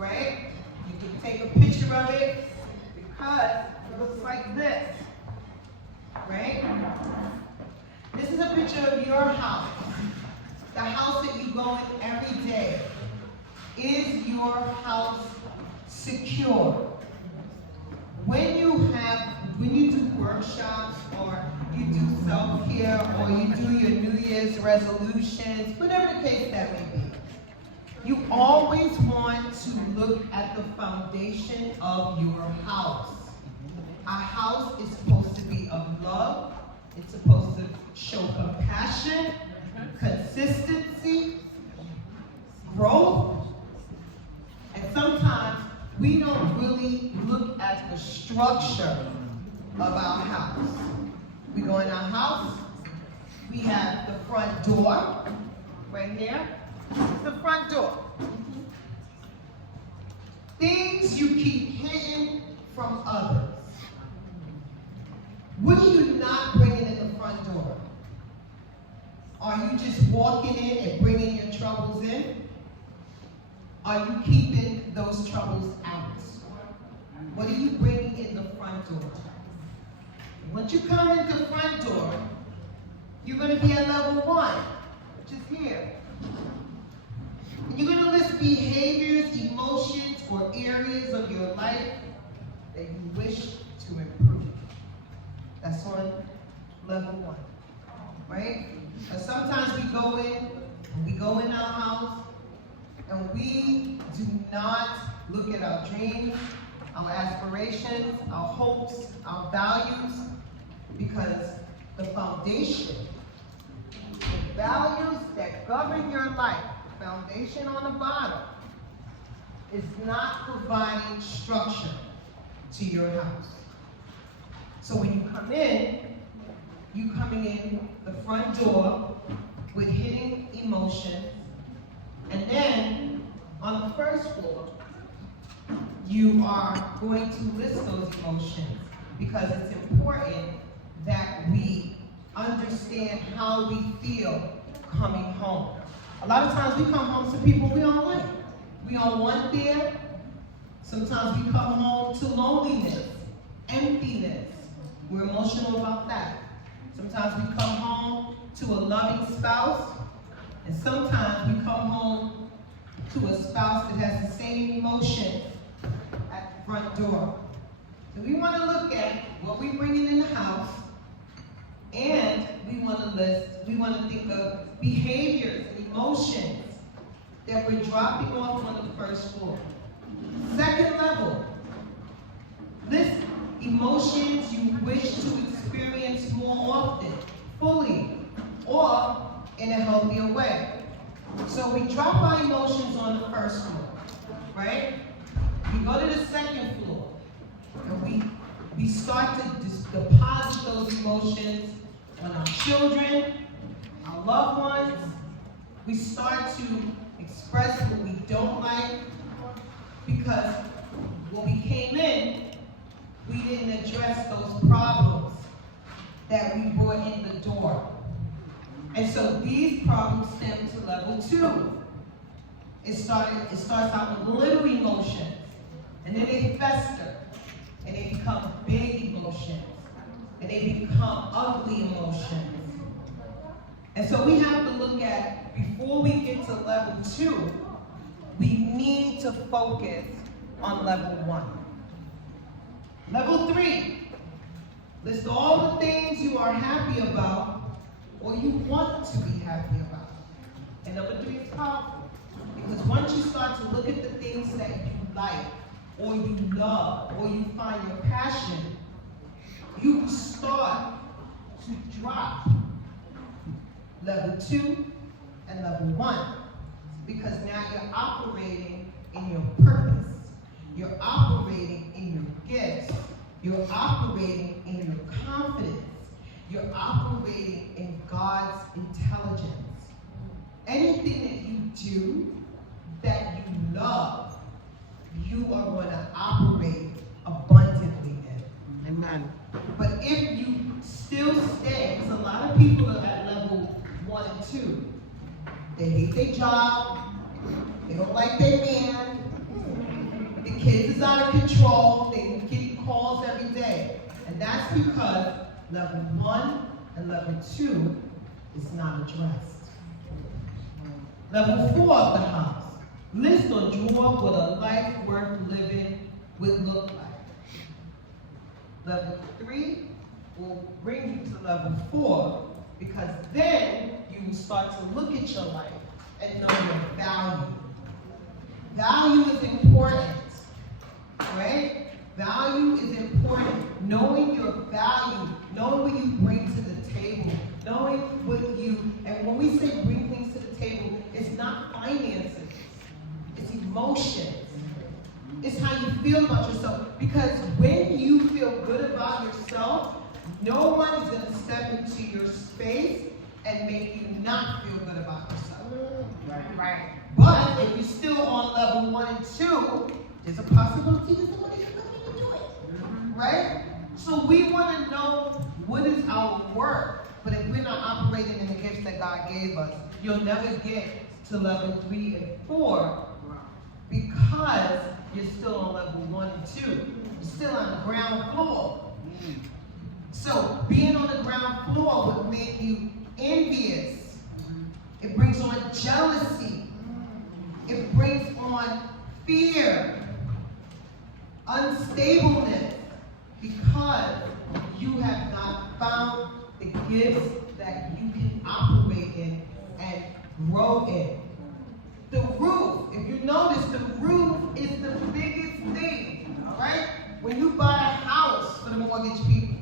right? You can take a picture of it because it looks like this, right? This is a picture of your house, the house that you go in every day. Is your house secure? When you do workshops or you do self-care or you do your New Year's resolutions, whatever the case that may be, you always want to look at the foundation of your house. A house is supposed to be of love. It's supposed to show compassion, consistency, growth. And sometimes we don't really look at the structure of our house. We go in our house, we have the front door, right here. It's the front door. Things you keep hidden from others. What are you not bringing in the front door? Are you just walking in and bringing your troubles in? Are you keeping those troubles out? What are you bringing in the front door? Once you come in the front door, you're going to be at level 1, which is here. And you're going to list behaviors, emotions, or areas of your life that you wish to improve. That's on level 1, right? But sometimes we go in our house, and we do not look at our dreams, our aspirations, our hopes, our values, because the foundation, the values that govern your life, foundation on the bottom, is not providing structure to your house. So when you come in, you're coming in the front door with hidden emotions, and then on the first floor, you are going to list those emotions because it's important that we understand how we feel coming home. A lot of times we come home to people we don't like. We don't want there. Sometimes we come home to loneliness, emptiness. We're emotional about that. Sometimes we come home to a loving spouse, and sometimes we come home to a spouse that has the same emotion at the front door. So we want to look at what we're bringing in the house, and we want to think of behaviors, emotions that we're dropping off on the first floor. Second level, list emotions you wish to experience more often, fully, or in a healthier way. So we drop our emotions on the first floor, right? We go to the second floor, and we start to deposit those emotions on our children, our loved ones. We start to express what we don't like, because when we came in, we didn't address those problems that we brought in the door. And so these problems stem to level 2. It starts out with little emotions, and then they fester, and they become big emotions, and they become ugly emotions. And so we have to look at, before we get to level 2, we need to focus on level 1. Level 3, list all the things you are happy about or you want to be happy about. And number 3 is powerful, because once you start to look at the things that you like or you love or you find your passion, you start to drop level 2 and level 1, because now you're operating in your purpose. You're operating in your gifts. You're operating in your confidence. You're operating in God's intelligence. Anything that you do that you love, you are going to operate abundantly in. Amen. But if you still stay, because a lot of people are at level 1 and 2. They hate their job. They don't like their man. kids is out of control. They get calls every day. And that's because level 1 and level 2 is not addressed. Level 4 of the house. List or draw what a life worth living would look like. Level 3 will bring you to level 4, because then you will start to look at your life and know your value. Value is important, right? Value is important. Knowing your value, knowing what you bring to the table, knowing what you, and when we say bring things to the table, it's not finances, it's emotions. It's how you feel about yourself. Because when you feel good about yourself, no one is going to step into your space and make you not feel good about yourself. Right. But if you're still on level 1 and 2, there's a possibility that somebody can come in and do it. Right? So we want to know what is our work. But if we're not operating in the gifts that God gave us, you'll never get to level 3 and 4 because you're still on level 1 and 2. You're still on the ground floor. So being on the ground floor would make you envious. It brings on jealousy. It brings on fear, unstableness, because you have not found the gifts that you can operate in and grow in. The roof, if you notice, the roof is the biggest thing, all right? When you buy a house for the mortgage people,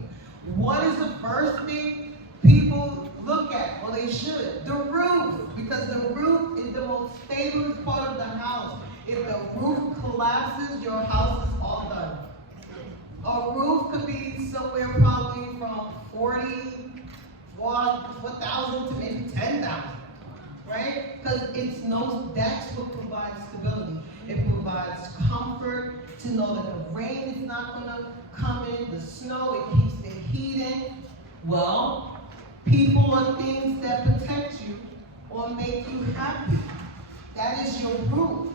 what is the first thing people look at? Well, they should. The roof, because the roof is the most stable part of the house. If the roof collapses, your house is all done. A roof could be somewhere probably from 4,000 to maybe 10,000. Right? Because that's what provides stability. It provides comfort to know that the rain is not going to come in, the snow, it keeps the heat in. Well, people are things that protect you or make you happy. That is your roof.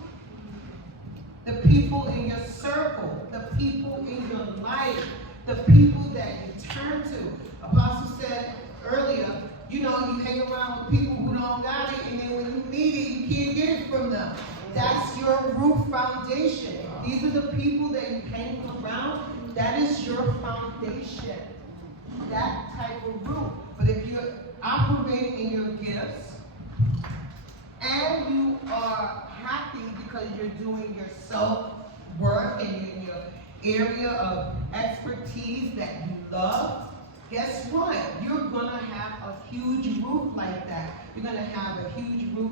The people in your circle, the people in your life, the people that you turn to. Apostle said earlier, you hang around with people who don't got it, and then when you need it, you can't get it from them. That's your roof foundation. These are the people that you hang around. That is your foundation. That type of roof. But if you're operating in your gifts, and you are happy because you're doing your self-work and you're in your area of expertise that you love, guess what? You're going to have a huge roof like that. You're going to have a huge roof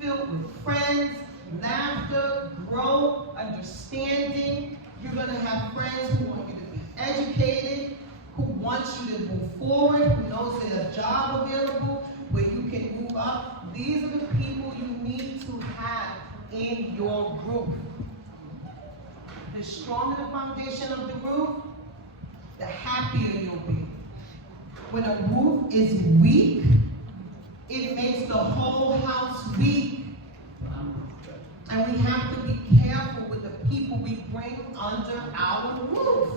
filled with friends, laughter, growth, understanding. You're going to have friends who want you to be educated, who want you to move forward, who knows there's a job available where you can move up. These are the people you need to have in your group. The stronger the foundation of the roof, the happier you'll be. When a roof is weak, it makes the whole house weak. And we have to be careful with the people we bring under our roof.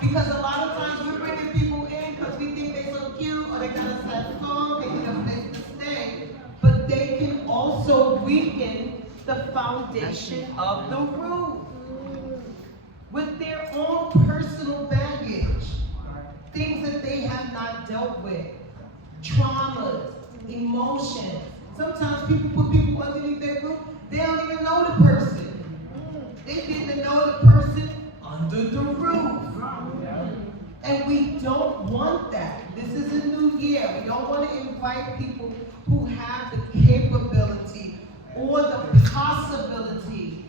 Because a lot of times we're bringing people in because we think they're so cute, or they got a sad song, they need a place to stay. But they can also weaken the foundation of the roof with their own personal baggage. Things that they have not dealt with, traumas, emotions. Sometimes people put people underneath their roof, they don't even know the person. They get to know the person under the roof. And we don't want that. This is a new year. We don't want to invite people who have the capability or the possibility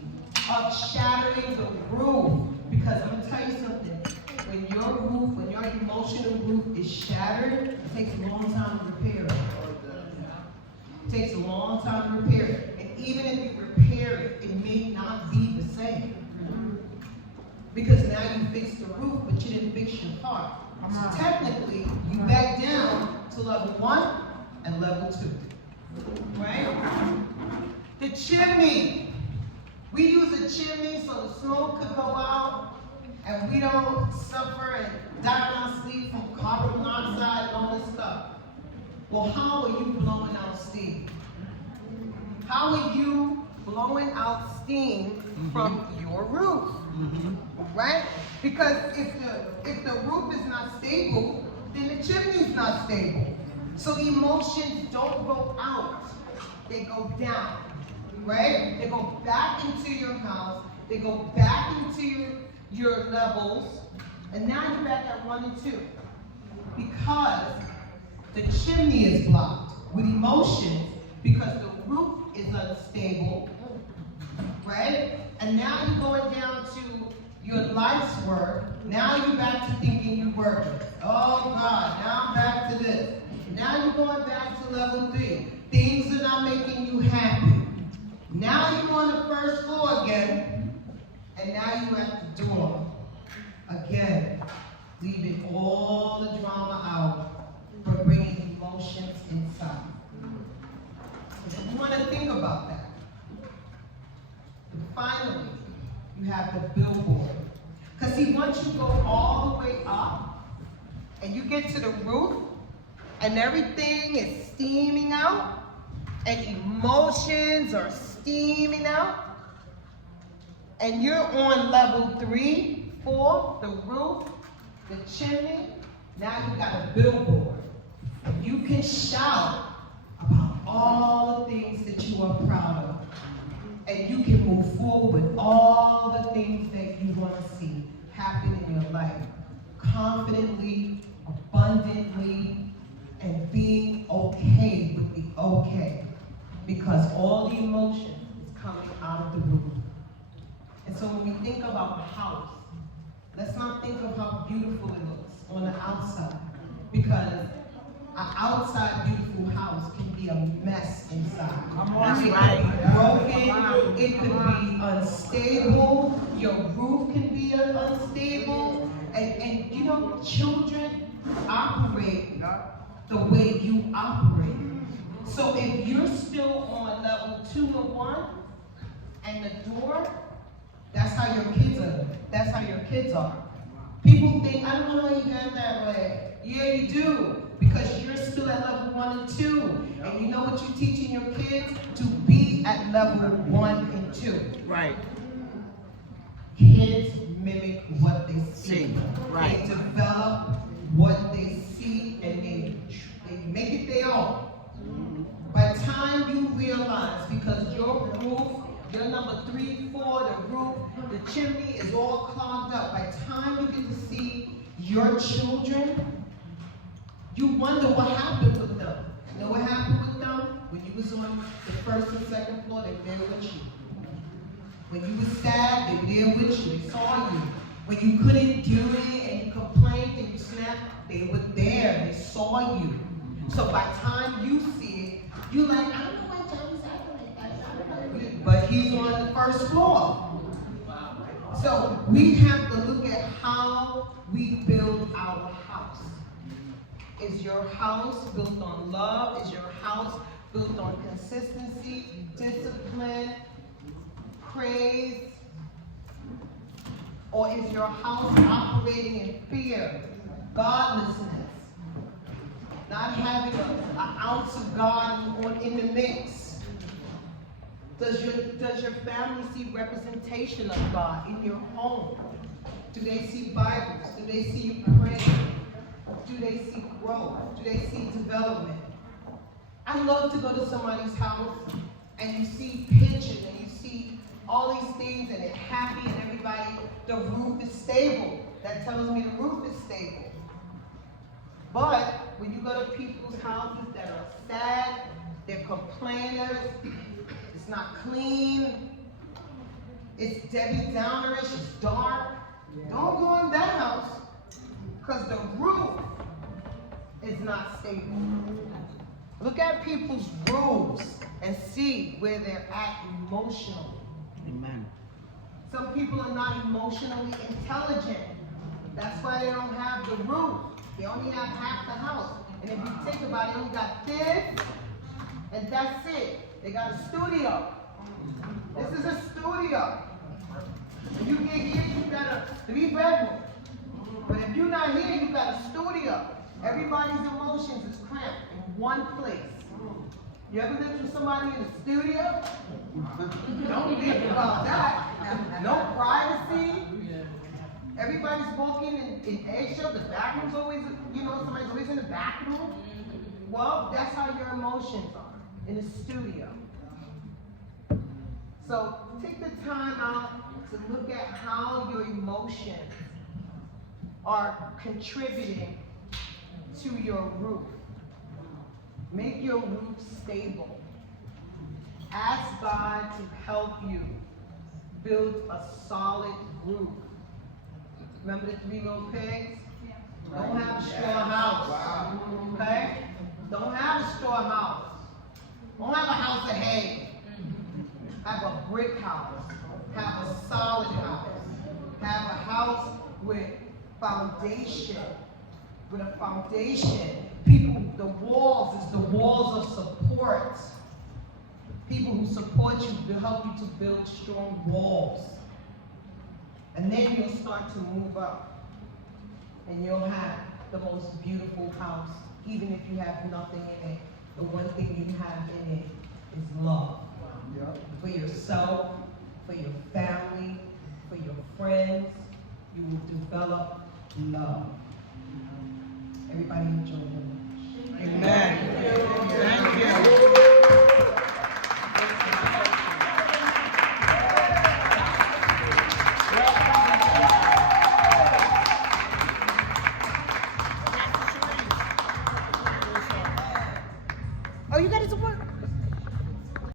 of shattering the roof. Because I'm going to tell you something. When your emotional roof is shattered, it takes a long time to repair it. It takes a long time to repair it. And even if you repair it, it may not be the same. Because now you fixed the roof, but you didn't fix your heart. So technically, you back down to level 1 and level 2. Right? The chimney. We use a chimney so the smoke could go out and we don't suffer and die in our sleep from carbon monoxide and all this stuff. Well, how are you blowing out steam? How are you blowing out steam from your roof? Right? Because if the roof is not stable, then the chimney is not stable. So the emotions don't go out, they go down. Right? They go back into your house, they go back into your levels, and now you're back at 1 and 2. Because the chimney is blocked with emotions, because the roof is unstable, right? And now you're going down to your life's work. Now you're back to thinking you're working. Oh God, now I'm back to this. Now you're going back to level 3. Things are not making you happy. Now you're on the first floor again, and now you're at the door again, leaving all the drama out, but bringing emotions inside. So you want to think about that. And finally, you have the billboard. Because see, once you go all the way up, and you get to the roof, and everything is steaming out, and emotions are steaming out, and you're on level 3, 4, the roof, the chimney, now you got a billboard. You can shout about all the things that you are proud of, and you can move forward with all the things that you want to see happen in your life, confidently, abundantly, and being okay with the okay. Because all the emotion is coming out of the roof. And so when we think about the house, let's not think of how beautiful it looks on the outside. Because an outside beautiful house can be a mess inside. It could be broken, it could be unstable, your roof can be unstable, and you know, children operate the way you operate. So if you're still on level 2 or 1, and the door, that's how your kids are. That's how your kids are. People think, I don't know how you got that way. Yeah, you do, because you're still at level 1 and 2. And you know what you're teaching your kids? To be at level 1 and 2. Right. Kids mimic what they see. Right. They develop what they see, and they make it their own. By the time you realize, because your roof, your number 3, 4, the roof, the chimney is all clogged up. By the time you get to see your children, you wonder what happened with them. You know what happened with them? When you was on the 1st and 2nd floor, they were there with you. When you were sad, they were there with you. They saw you. When you couldn't do it and you complained and you snapped, they were there. They saw you. So by the time you see it, you're like, I don't know why Johnny's acting like that. But he's on the 1st floor. So we have to look at how we build our house. Is your house built on love? Is your house built on consistency, discipline, praise? Or is your house operating in fear, godlessness? Not having an ounce of God in the mix. Does your family see representation of God in your home? Do they see Bibles? Do they see you praying? Do they see growth? Do they see development? I love to go to somebody's house and you see pictures and you see all these things and they're happy and everybody, the roof is stable. That tells me the roof is stable. But when you go to people's houses that are sad, they're complainers, it's not clean, it's Debbie Downerish, it's dark, don't go in that house because the roof is not stable. Look at people's roofs and see where they're at emotionally. Amen. Some people are not emotionally intelligent. That's why they don't have the roof. They only have half the house. And if you think about it, they only got this, and that's it. They got a studio. This is a studio. When you get here, you got a 3-bedroom. But if you're not here, you got a studio. Everybody's emotions is cramped in one place. You ever lived with somebody in the studio? Don't think about that. No privacy. Everybody's walking in eggshells. The bathroom's always, somebody's always in the bathroom. Well, that's how your emotions are in the studio. So take the time out to look at how your emotions are contributing to your roof. Make your roof stable. Ask God to help you build a solid roof. Remember the 3 little pigs? Don't have a straw house. Okay? Don't have a straw house. Don't have a house of hay. Have a brick house. Have a solid house. Have a house with foundation. With a foundation. People, the walls is the walls of support. People who support you will help you to build strong walls. And then you'll start to move up. And you'll have the most beautiful house, even if you have nothing in it. The one thing you have in it is love. For yourself, for your family, for your friends, you will develop love. Everybody enjoy it.